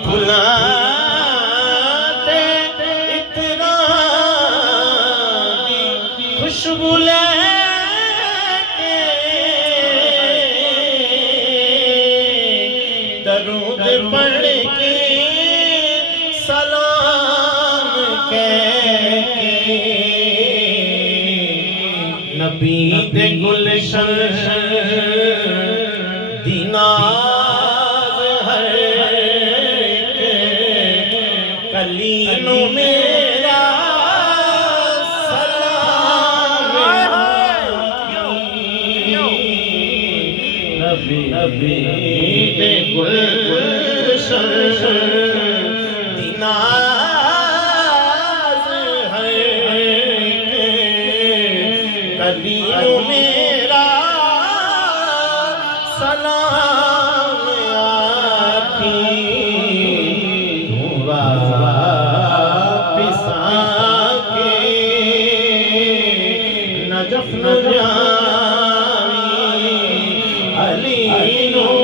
بھلاتے اتنا خوشبو لے کے درود پڑھ کے سلام کہہ کے نبی دے گلشن دی ناز ہر کلی نو میرا سلام نبی دے گلشن دی ناز ہر کلی نو میرا سلام آتی واپس آکے نجف نہ جاوی علی نو